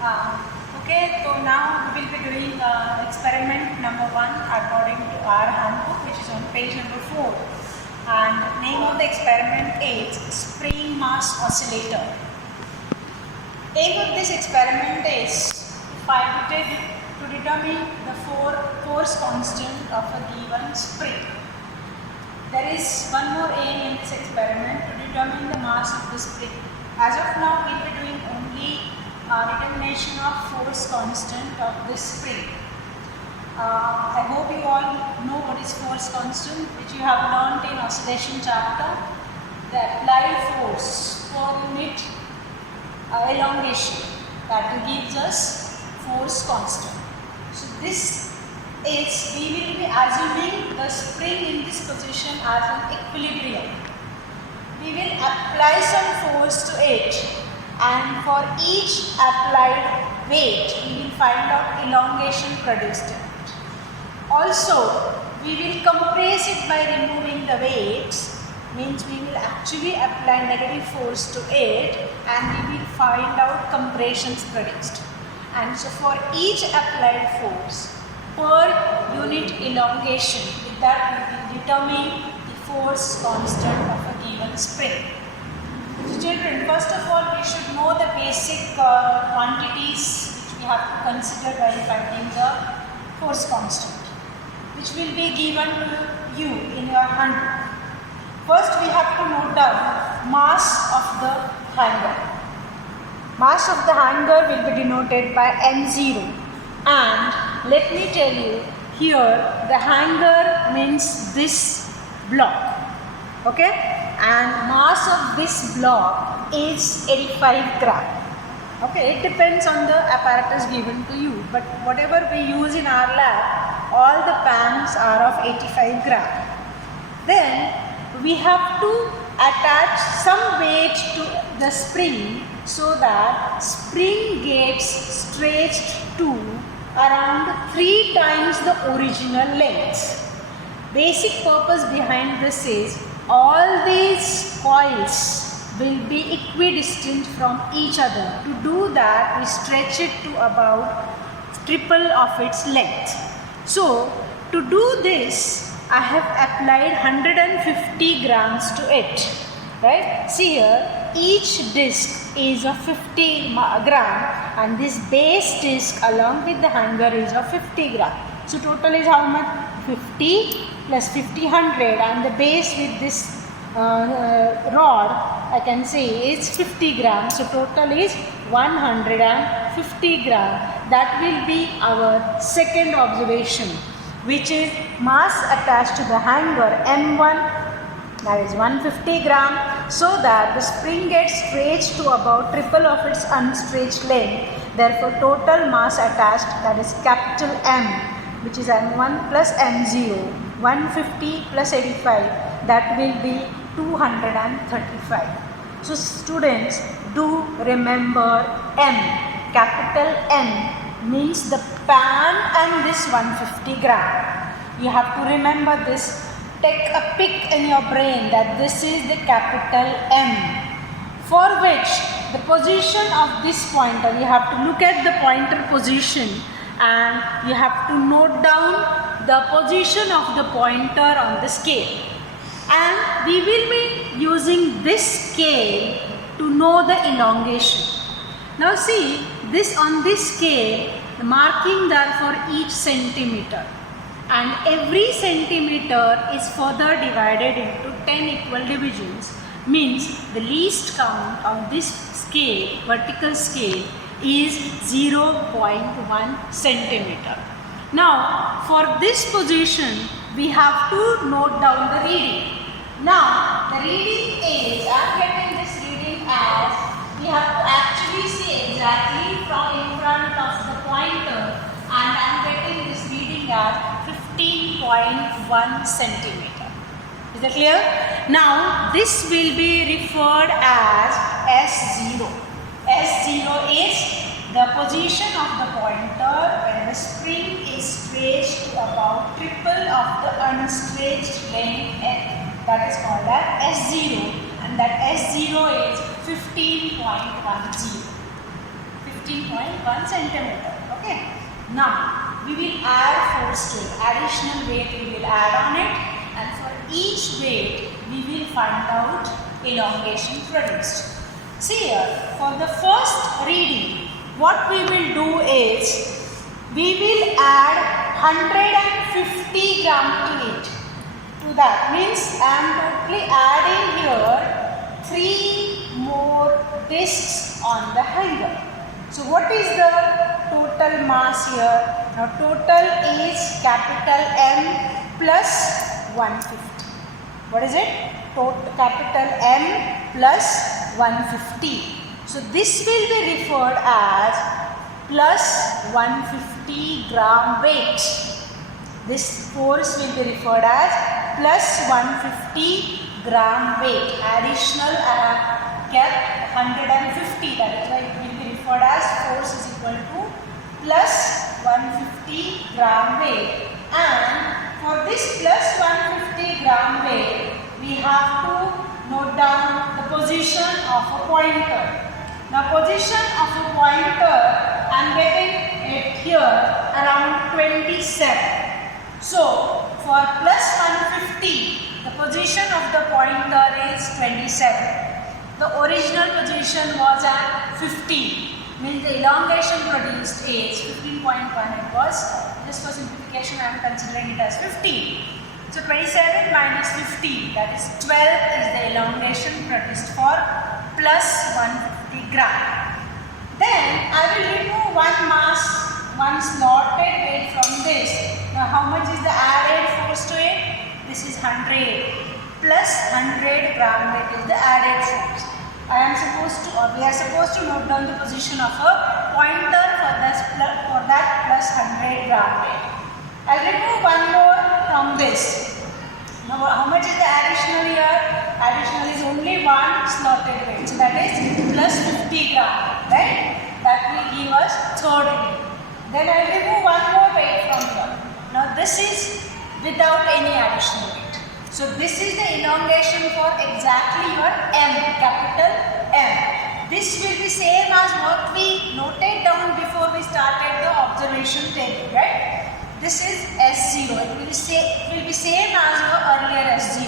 Okay, so now we will be doing experiment number 1 according to our handbook, which is on page number 4. And the name of the experiment is spring mass oscillator. Aim of this experiment is to determine the force constant of a given spring. There is one more aim in this experiment, to determine the mass of the spring. As of now, we will be doing only determination of force constant of this spring. I hope you all know what is force constant, which you have learnt in oscillation chapter. The applied force per unit elongation, that gives us force constant. So this is, we will be assuming the spring in this position as an equilibrium. We will apply some force to it, and for each applied weight we will find out elongation produced in it. Also, we will compress it by removing the weights, means we will actually apply negative force to it and we will find out compressions produced. And so for each applied force per unit elongation, with that we will determine the force constant of a given spring. So children, first of all we should know the basic quantities which we have to consider while finding the force constant, which will be given to you in your handbook. First we have to note down mass of the hanger. Mass of the hanger will be denoted by M0, and let me tell you, here the hanger means this block, okay? And mass of this block is 85 gram. Okay, it depends on the apparatus given to you, but whatever we use in our lab, all the pans are of 85 gram. Then we have to attach some weight to the spring so that spring gets stretched to around 3 times the original length. Basic purpose behind this is all these coils will be equidistant from each other. To do that, we stretch it to about triple of its length. So, to do this, I have applied 150 grams to it. Right? See here, each disc is of 50 gram, and this base disc along with the hanger is of 50 gram. So, total is how much? 50 plus 50, 100, and the base with this rod I can say is 50 grams. So total is 150 gram. That will be our second observation, which is mass attached to the hanger M1, that is 150 gram, so that the spring gets stretched to about triple of its unstretched length. Therefore total mass attached, that is capital M, which is M1 plus M0, 150 plus 85, that will be 235. So students, do remember M. Capital M means the pan and this 150 gram. You have to remember this. Take a pick in your brain that this is the capital M, for which the position of this pointer, you have to look at the pointer position and you have to note down the position of the pointer on the scale. And we will be using this scale to know the elongation. Now see, this on this scale, the markings are for each centimeter, and every centimeter is further divided into 10 equal divisions. Means the least count on this scale, vertical scale, is 0.1 centimeter. Now for this position, we have to note down the reading. Now the reading is, I am getting this reading as, we have to actually see exactly from in front of the pointer, and I am getting this reading as 15.1 centimeter. Is that clear? Now this will be referred as S0. S0 is the position of the pointer when the spring is stretched to about triple of the unstretched length N. That is called as S0, and that S0 is 15.10. 15.1 centimeter. Okay. Now we will add force to it. Additional weight we will add on it, and for each weight we will find out elongation produced. See here, for the first reading, what we will do is we will add 150 gram to it. To that means I am totally adding here 3 more discs on the hanger. So what is the total mass here? Now total is capital M plus 150. What is it? Total capital M plus 150. So this will be referred as plus 150 gram weight. This force will be referred as plus 150 gram weight. Additional I have kept 150. That is why it will be referred as force is equal to plus 150 gram weight. And for this plus 150 gram weight, we have to note down the position of a pointer. Now position of a pointer, I am getting it here around 27. So for plus 150, the position of the pointer is 27. The original position was at 15. Means the elongation produced is 15.1. It was, just for simplification I am considering it as 15. So 27 minus 15, that is 12, is the elongation produced for plus 150 gram. Then I will remove one mass, one slotted weight from this. Now how much is the added force to it? This is 100 plus 100 gram weight is the added force. I am supposed to, or we are supposed to note down the position of a pointer for that plus 100 gram weight. I will remove one more from this. Now how much is the additional here? Additional is only one slotted weight. So that is plus 50 gram, right? That will give us third weight. Then I will remove one more weight from here. Now this is without any additional weight. So this is the elongation for exactly your M, capital M. This will be same as what we noted down before we started the observation table, right? This is S0. It will be same as your earlier S0.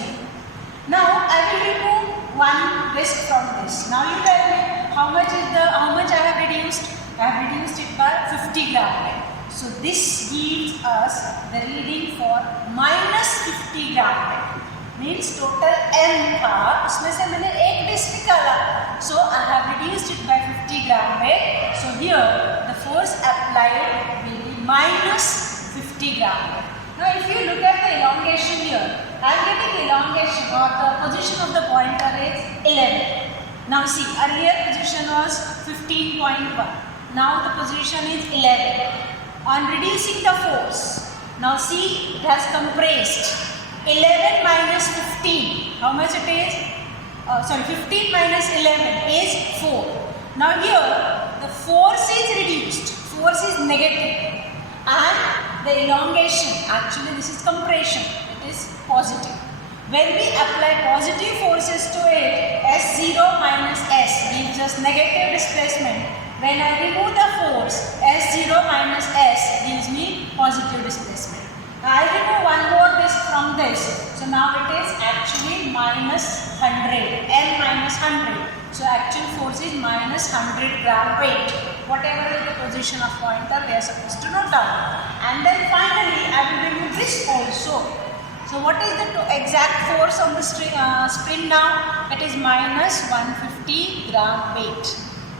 Now I will remove one disc from this. Now you tell me how much I have reduced? I have reduced it by 50 gram. So this gives us the reading for minus 50 gram. Means total M था, उसमें से मैंने एक disc निकाला. So I have reduced it by 50 gram weight. So here the force applied will be minus 50 gram. Now if you look at the elongation here, I am getting elongation or the position of the pointer is 11. Now see, earlier position was 15.1. Now the position is 11. On reducing the force, now see, it has compressed. 11 minus 15, how much it is? 15 minus 11 is 4. Now here, the force is reduced, force is negative, and the elongation, actually this is compression, it is positive. When we apply positive forces to it, S0 minus S gives us negative displacement. When I remove the force, S0 minus S gives me positive displacement. I remove one more disc from this. So now it is actually minus 100, M minus 100. So actual force is minus 100 gram weight. Whatever is the position of pointer, we are supposed to note down. And then finally, I will remove this also. So what is the exact force on the spring now? It is minus 150 gram weight.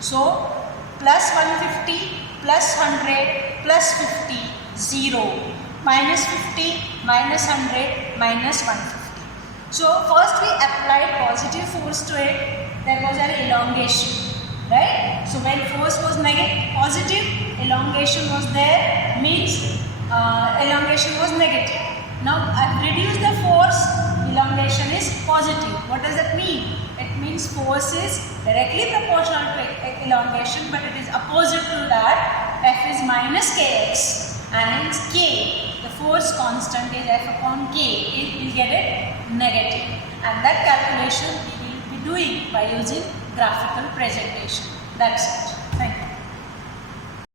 So plus 150 plus 100 plus 50, 0. Minus 50, minus 100, minus 150. So first we applied positive force to it, there was an elongation, right? So when force was positive, elongation was there, means elongation was negative. Now I've reduced the force, elongation is positive. What does that mean? It means force is directly proportional to elongation, but it is opposite to that. F is minus kx. And hence K, the force constant is F upon K, we will get it negative. And that calculation we will be doing by using graphical presentation. That's it.